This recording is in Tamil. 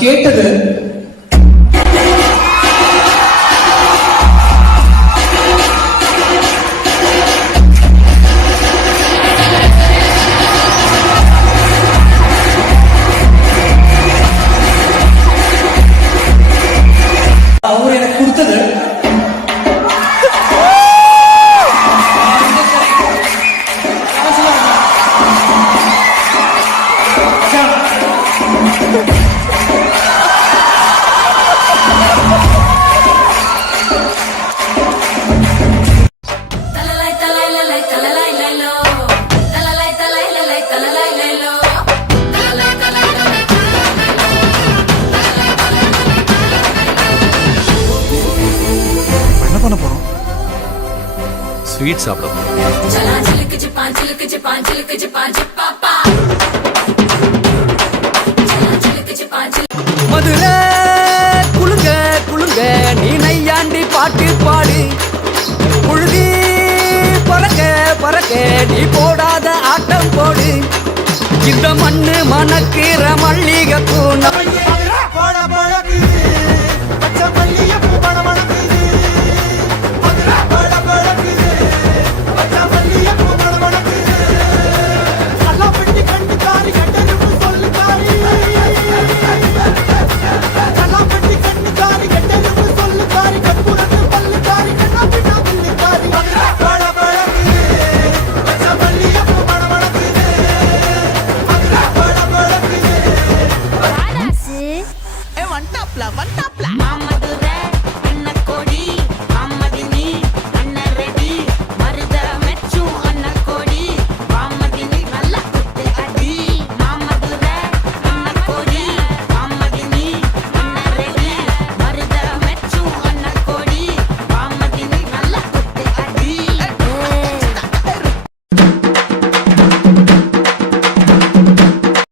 கேட்டது அவர் எனக்கு கொடுத்தது பண்ண போறோம் ஸ்வீட் சாப்பிட மதுரை குளுங்க குளுங்க நீ நையாண்டி பாட்டு பாடு புழுதி பறக்க பறக்க நீ போடாத ஆட்டம் போடு இந்த மண்ணு மணக்கிற மல்லிகை பூ Mama do that.